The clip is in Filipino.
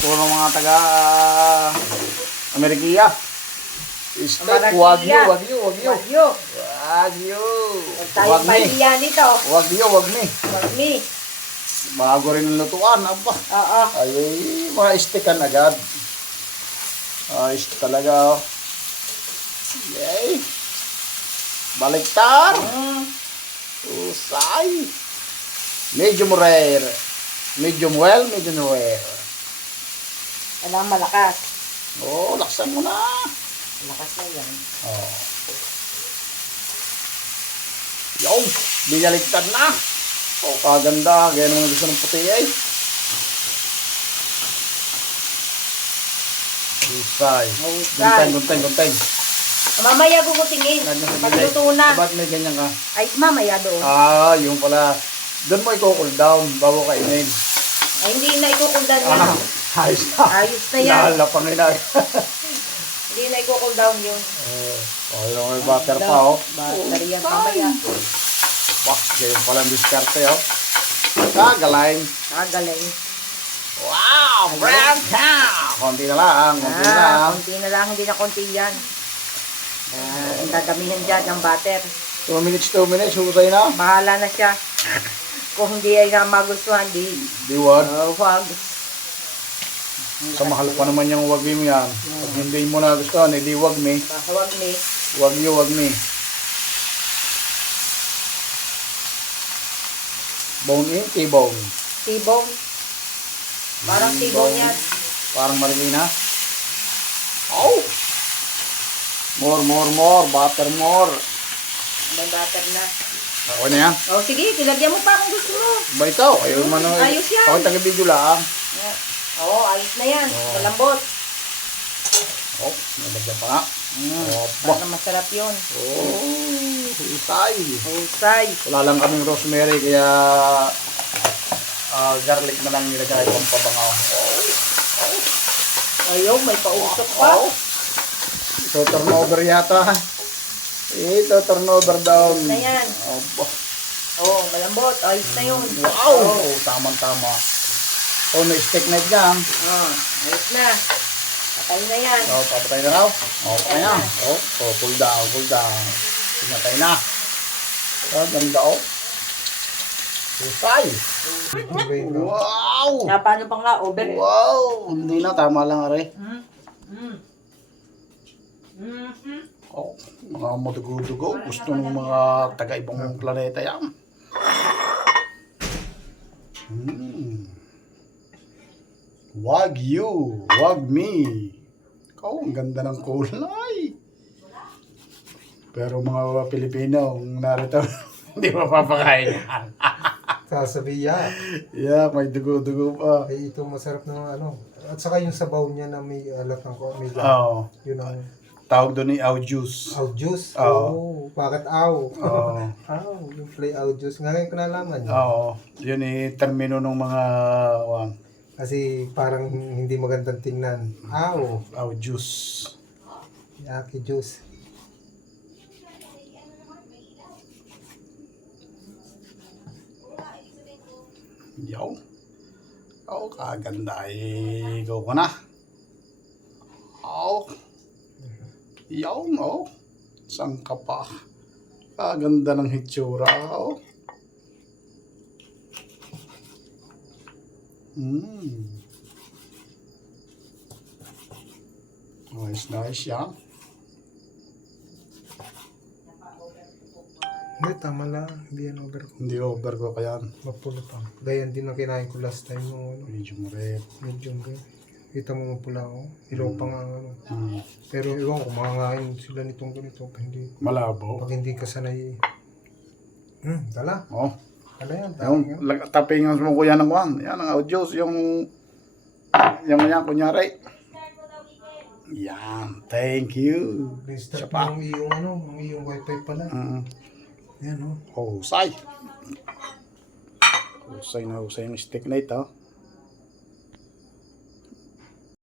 luto ng mga taga Amerikiya. Steak, wagyu. Tayo pahiya nito. Wagmi. Bago rin ang lutuan, aba. Oo. Ay, mga steakan agad. Ayos talaga, oh. Yay. Baliktar. Usay. Medium rare. Medium well, medium rare. Alam malakas. Oh, laksan mo na. Malakas na yan. Oh. Yung, binaligtad na. Oh, kaganda. Gaya naman gusto ng puti ay. Usay. Guntay. Mamaya gugutingin. Pagluto na. Ba't may ganyan ka? Ay, mamaya doon. Ah, yung pala. Doon mo i-cool down bago kainin. Ay, hindi na ikukuldan yan. Ayos na. Ayos na yan. Lalapangin na. Hindi na i-cool down yun. Oh, yung may butter pa, oh. Butter yan mamaya. Wah, ganyan pala ang diskarte, oh. Kagaling. Kagaling. Wow, brown cow. Konti na lang, konti na lang. Konti na lang, hindi na konti yan. Ang dadamihan dyan ng butter. 2 minutes, husay na. Bahala na siya. Kung hindi ay na magustuhan, Diwad. wag. Sa mahal pa naman yung wagmi mo yan. Pag hindi mo na gustuhan, hindi wagmi. Basta wag ni. Wagmi. Bone in, T-bone. T-bone. Parang T-bone yan. Parang marigina. Oh! More. Butter more. May butter na. Okay na yan. Oh, sige, tilagyan mo pa kung gusto mo. Ba ikaw? Ayaw man. Ayos yan. Ako taga-video lang. Oo, ayos na yan. Malambot. Oh, nalagyan pa nga. Para masarap yun. Oh, husay. Husay. Wala lang kaming rosemary, kaya garlic na lang nilagay pang pabangaw. Ayaw, may pausok pa. Ito turnover yata. Ito turnover down. Ayos na yan. Oo, malambot. Ayos na yun. Wow! Oh, tamang-tama. Oh, may steak na dyan. Ayos na. Patay na yan. Oh, papatay na raw. Oh, patay na. Oh, cool down. Pinatay na. Ganda, oh. Husay. Wow! Paano pa nga, over? Wow! Hindi na, tama lang, are. Oh, mga madugo-dugo. Gusto ng mga taga-ibang planeta yan. Wagyu, wagmi. Oh, ang ganda ng kulay. Pero mga Pilipino, narito, hindi mapapakain yan. Sasabiya. Yeah, may dugo-dugo pa. Ay, ito masarap na ano. At saka yung sabaw niya na may alat ng may Oo. yun ang Tawag doon ni au juice. au juice. Oo. Bakit au? Oo. Yung play au juice. Ngayon ko nalaman yun. Oo. Yun termino ng mga Kasi parang hindi magandang tingnan. Au. au juice. Yaki juice. Yaw. Oh, kaganda. Go ko na. Oh. Yaw, oh. Saan ka pa? Kaganda ng hitsura, oh. Nice yan. Hindi, tama lang. Hindi yan over. Hindi over ko kaya. Mapulo pa. Gayan din ang kinain ko last time. Medium rare. Medium rare. Kita mo mapula ako. Ilaw pa nga ano. Pero iwan ko, makakain sila nitong ganito. Hindi, Malabo. pag hindi ka sanay. Tala. Oh. Tala yan. Yung tapingan mo kuya ng kuwan. Yan ang audios. Yung yan, kunyari. Yan. Thank you. Restart pa. mo yung ang iyong wifi pala. Yan Husay. Husay na husay yung stick na ito.